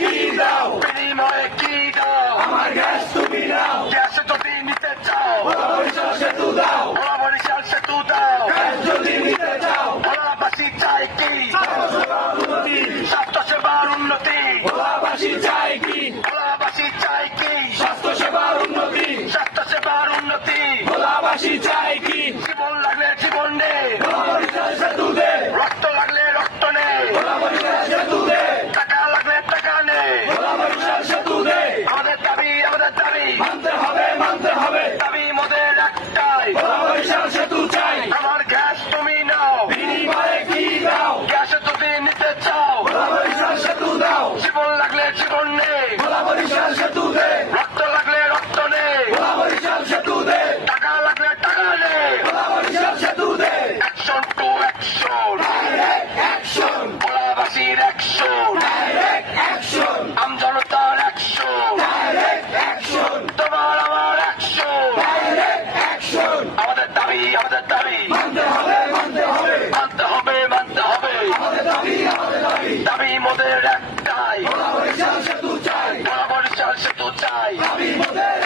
কি দাও বিনিময়ে কি দাও আমার গ্যাস তুমি নাও গ্যাস যদি নিতে চাও ভোলা বরিশাল সেতু দাও ভোলা বরিশাল সেতু দাও গ্যাস যদি নিতে চাও ভোলাবাসী চাই কি স্বাস্থ্যসেবার উন্নতি স্বাস্থ্য সেবার উন্নতি ভোলাবাসী চাই কি ভোলাবাসী চাই কি স্বাস্থ্যসেবার উন্নতি স্বাস্থ্য সেবার উন্নতি ভোলাবাসী চাই কি জীবন লাগলে জীবন নে ভোলা বরিশাল সেতু দে রক্ত লাগলে রক্ত নে ভোলা বরিশাল সেতু দে টাকা লাগলে টাকা নে ভোলা বরিশাল সেতু দে আমাদের দাবি মানতে হবে দাবি মোদের একটাই ভোলা বরিশাল সেতু চাই আমার গ্যাস তুমি নাও বিনিময়ে কি দাও গ্যাস যদি নিতে চাও ভোলা বরিশাল সেতু দাও জীবন লাগলে জীবন নে ভোলা বরিশাল সেতু দে রক্ত লাগলে রক্ত নে ভোলা বরিশাল সেতু দে টাকা লাগলে টাকা নে ভোলা বরিশাল সেতু দে action to action direct action ভোলাবাসীর অ্যাকশন ডাইরেক্ট অ্যাকশন আমজনতার অ্যাকশন ডাইরেক্ট অ্যাকশন তোমার আমার অ্যাকশন ডাইরেক্ট অ্যাকশন আমাদের দাবি মানতে হবে মানতে হবে আমাদের দাবি দাবি মোদের একটাই ভোলা বরিশাল সেতু চাই ভোলা বরিশাল সেতু চাই দাবি মোদের